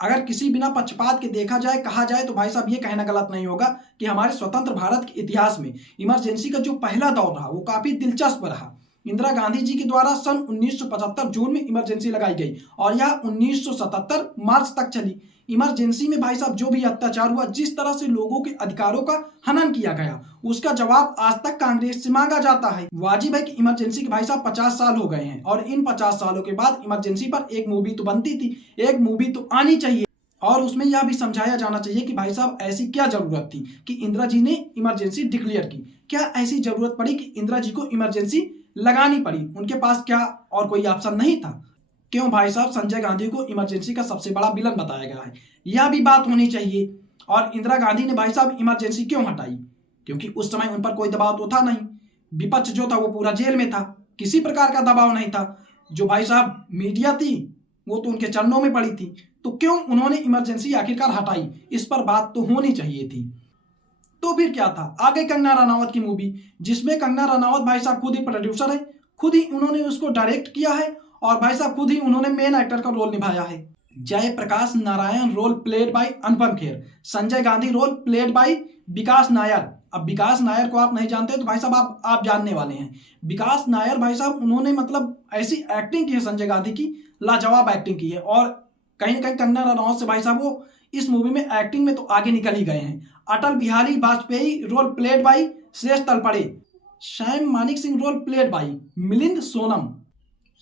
अगर किसी बिना पक्षपात के देखा जाए, कहा जाए तो भाई साहब ये कहना गलत नहीं होगा कि हमारे स्वतंत्र भारत के इतिहास में इमरजेंसी का जो पहला दौर रहा वो काफी दिलचस्प रहा। इंदिरा गांधी जी के द्वारा सन 1975 जून में इमरजेंसी लगाई गई और यह 1977 मार्च तक चली। इमरजेंसी में भाई साहब जो भी अत्याचार हुआ, जिस तरह से लोगों के अधिकारों का हनन किया गया, उसका जवाब आज तक कांग्रेस से मांगा जाता है। वाजिब है कि इमरजेंसी के भाई साहब 50 साल हो गए हैं और इन 50 सालों के बाद इमरजेंसी पर एक मूवी तो बनती थी, एक मूवी तो आनी चाहिए और उसमें यह भी समझाया जाना चाहिए कि भाई साहब ऐसी क्या जरूरत थी कि इंदिरा जी ने इमरजेंसी डिक्लेयर की। क्या ऐसी जरूरत पड़ी कि इंदिरा जी को इमरजेंसी लगानी पड़ी? उनके पास क्या और कोई ऑप्शन नहीं था? क्यों भाई साहब संजय गांधी को इमरजेंसी का सबसे बड़ा विलन बताया गया है? यह भी बात होनी चाहिए। और इंदिरा गांधी ने भाई साहब इमरजेंसी क्यों हटाई? क्योंकि उस समय उन पर कोई दबाव तो था नहीं, विपक्ष जो था वो पूरा जेल में था, किसी प्रकार का दबाव नहीं था। जो भाई साहब मीडिया थी वो तो उनके चरणों में पड़ी थी, तो क्यों उन्होंने इमरजेंसी आखिरकार हटाई? इस पर बात तो होनी चाहिए थी। तो फिर क्या था? आ गई कंगना रनावत की मूवी, जिसमें कंगना रनावत भाई साहब खुद ही प्रोड्यूसर है, खुद ही उन्होंने उसको डायरेक्ट किया है और भाई साहब खुद ही उन्होंने मेन एक्टर का रोल निभाया है। Jayaprakash Narayan role played by Anupam Kher, Sanjay Gandhi role played by Vikas Nair. अब विकास नायर को आप नहीं जानते तो भाई साहब आप जानने वाले हैं। विकास नायर भाई साहब उन्होंने मतलब ऐसी एक्टिंग की है संजय गांधी की, लाजवाब एक्टिंग की है और कहीं ना कहीं कंगना रनावत से भाई साहब वो इस मूवी में एक्टिंग में तो आगे निकल ही गए हैं। Atal Bihari Vajpayee role played by Shreyas Talpade, Sam Manekshaw role played by Milind Soman.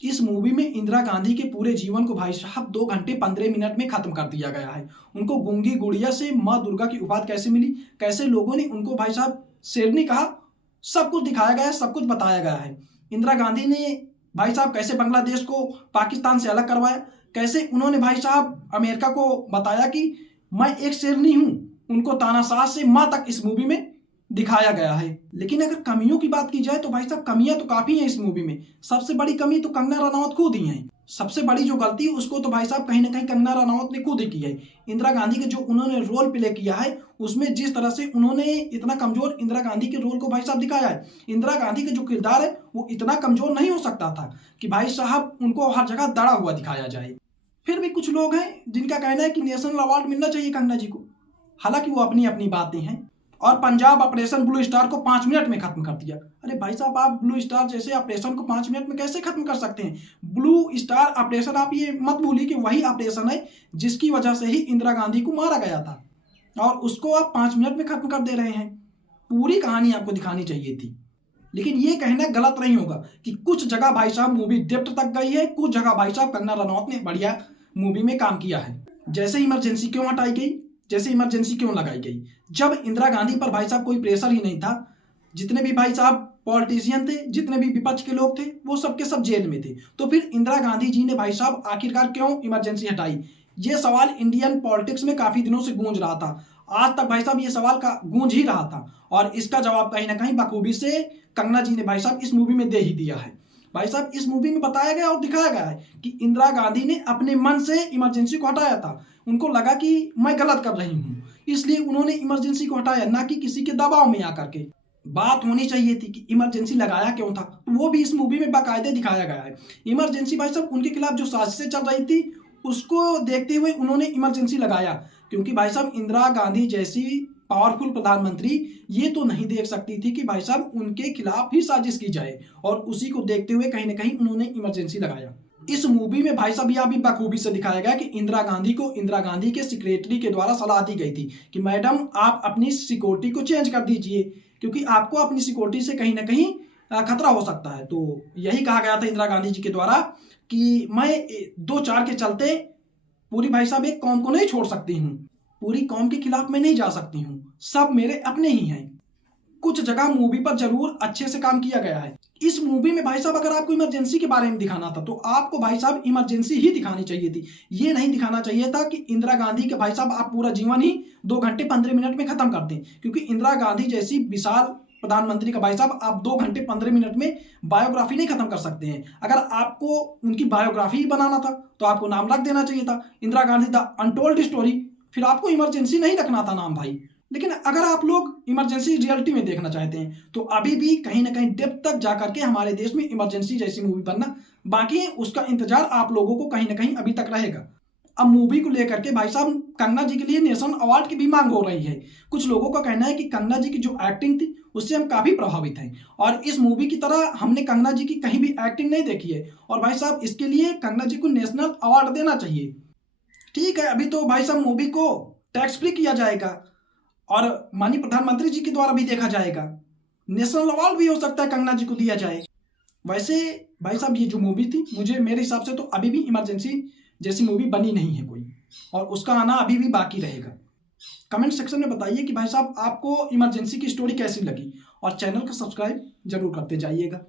इस मूवी में इंदिरा गांधी के पूरे जीवन को भाई साहब 2 घंटे 15 मिनट में खत्म कर दिया गया है। उनको गूंगी गुड़िया से माँ दुर्गा की उपाधि कैसे मिली, कैसे लोगों ने उनको भाई साहब शेरनी कहा, सब कुछ दिखाया गया है, सब कुछ बताया गया है। इंदिरा गांधी ने भाई साहब कैसे बांग्लादेश को पाकिस्तान से अलग करवाया, कैसे उन्होंने भाई साहब अमेरिका को बताया कि मैं एक शेरनी हूं, उनको तानाशाह से माँ तक इस मूवी में दिखाया गया है। लेकिन अगर कमियों की बात की जाए तो भाई साहब कमियां तो काफी हैं इस मूवी में। सबसे बड़ी कमी तो कंगना रनावत खुद ही है। सबसे बड़ी जो गलती है उसको तो भाई साहब कहीं ना कहीं कंगना रनावत ने खुद ही की है। इंदिरा गांधी के जो उन्होंने रोल प्ले किया है उसमें जिस तरह से उन्होंने इतना कमजोर इंदिरा गांधी के रोल को भाई साहब दिखाया है, इंदिरा गांधी का जो किरदार है वो इतना कमजोर नहीं हो सकता था कि भाई साहब उनको हर जगह दड़ा हुआ दिखाया जाए। फिर भी कुछ लोग हैं जिनका कहना है कि नेशनल अवार्ड मिलना चाहिए कंगना जी को, हालांकि वो अपनी अपनी बातें हैं। और पंजाब ऑपरेशन ब्लू स्टार को 5 मिनट में खत्म कर दिया। अरे भाई साहब आप ब्लू स्टार जैसे ऑपरेशन को 5 मिनट में कैसे खत्म कर सकते हैं? ब्लू स्टार ऑपरेशन, आप ये मत भूलिए कि वही ऑपरेशन है जिसकी वजह से ही इंदिरा गांधी को मारा गया था और उसको आप 5 मिनट में खत्म कर दे रहे हैं। पूरी कहानी आपको दिखानी चाहिए थी। लेकिन ये कहना गलत नहीं होगा कि कुछ जगह भाई साहब मूवी डेप्थ तक गई है, कुछ जगह भाई साहब कंगना रनौत ने बढ़िया मूवी में काम किया है। जैसे इमरजेंसी क्यों हटाई गई, जैसे इमरजेंसी क्यों लगाई गई? जब इंदिरा गांधी पर भाई साहब कोई प्रेशर ही नहीं था, जितने भी भाई साहब पॉलिटिशियन थे, जितने भी विपक्ष के लोग थे, वो सब के सब जेल में थे। तो फिर इंदिरा गांधी जी ने भाई साहब आखिरकार क्यों इमरजेंसी हटाई? ये सवाल इंडियन पॉलिटिक्स में काफी दिनों से गूंज रहा था। आज तक भाई साहब ये सवाल का गूंज ही रहा था और इसका जवाब कहीं ना कहीं बखूबी से कंगना जी ने भाई साहब इस मूवी में दे ही दिया है। भाई साहब इस मूवी में बताया गया और दिखाया गया है कि इंदिरा गांधी ने अपने मन से इमरजेंसी को हटाया था। उनको लगा कि मैं गलत कर रही हूँ, इसलिए उन्होंने इमरजेंसी को हटाया, ना कि किसी के दबाव में आकर के। बात होनी चाहिए थी कि इमरजेंसी लगाया क्यों था, तो वो भी इस मूवी में बाकायदे दिखाया गया है। इमरजेंसी भाई साहब उनके खिलाफ जो साजिशें चल रही थी उसको देखते हुए उन्होंने इमरजेंसी लगाया, क्योंकि भाई साहब इंदिरा गांधी जैसी पावरफुल प्रधानमंत्री ये तो नहीं देख सकती थी कि भाई साहब उनके खिलाफ ही साजिश की जाए और उसी को देखते हुए कहीं ना कहीं उन्होंने इमरजेंसी लगाया। इस मूवी में भाई साहब यह भी बखूबी से दिखाया गया कि इंदिरा गांधी को इंदिरा गांधी के सेक्रेटरी के द्वारा सलाह दी गई थी कि मैडम आप अपनी सिक्योरिटी को चेंज कर दीजिए, क्योंकि आपको अपनी सिक्योरिटी से कहीं ना कहीं खतरा हो सकता है। तो यही कहा गया था इंदिरा गांधी जी के द्वारा कि मैं 2-4 के चलते पूरी भाई साहब एक कौम को नहीं छोड़ सकती हूँ, पूरी कौम के खिलाफ मैं नहीं जा सकती हूँ, सब मेरे अपने ही हैं। कुछ जगह मूवी पर जरूर अच्छे से काम किया गया है। इस मूवी में भाई साहब अगर आपको इमरजेंसी के बारे में दिखाना था तो आपको भाई साहब इमरजेंसी ही दिखानी चाहिए थी। ये नहीं दिखाना चाहिए था कि इंदिरा गांधी के भाई साहब आप पूरा जीवन ही 2 घंटे 15 मिनट में खत्म कर दें, क्योंकि इंदिरा गांधी जैसी विशाल प्रधानमंत्री का भाई साहब आप 2 घंटे 15 मिनट में बायोग्राफी नहीं खत्म कर सकते हैं। अगर आपको उनकी बायोग्राफी ही बनाना था तो आपको नाम रख देना चाहिए था Indira Gandhi the untold story, फिर आपको इमरजेंसी नहीं रखना था नाम भाई। लेकिन अगर आप लोग इमरजेंसी रियलिटी में देखना चाहते हैं तो अभी भी कहीं ना कहीं डेप्थ तक जाकर के हमारे देश में इमरजेंसी जैसी मूवी बनना बाकी है, उसका इंतजार आप लोगों को कहीं ना कहीं अभी तक रहेगा। अब मूवी को लेकर के भाई साहब कंगना जी के लिए नेशनल अवार्ड की भी मांग हो रही है। कुछ लोगों का कहना है कि कंगना जी की जो एक्टिंग थी उससे हम काफ़ी प्रभावित हैं और इस मूवी की तरह हमने कंगना जी की कहीं भी एक्टिंग नहीं देखी है और भाई साहब इसके लिए कंगना जी को नेशनल अवार्ड देना चाहिए। ठीक है, अभी तो भाई साहब मूवी को टैक्स फ्री किया जाएगा और माननीय प्रधानमंत्री जी के द्वारा भी देखा जाएगा। नेशनल अवार्ड भी हो सकता है कंगना जी को दिया जाए। वैसे भाई साहब ये जो मूवी थी मुझे मेरे हिसाब से तो अभी भी इमरजेंसी जैसी मूवी बनी नहीं है कोई और उसका आना अभी भी बाकी रहेगा। कमेंट सेक्शन में बताइए कि भाई साहब आपको इमरजेंसी की स्टोरी कैसी लगी और चैनल को सब्सक्राइब जरूर करते जाइएगा।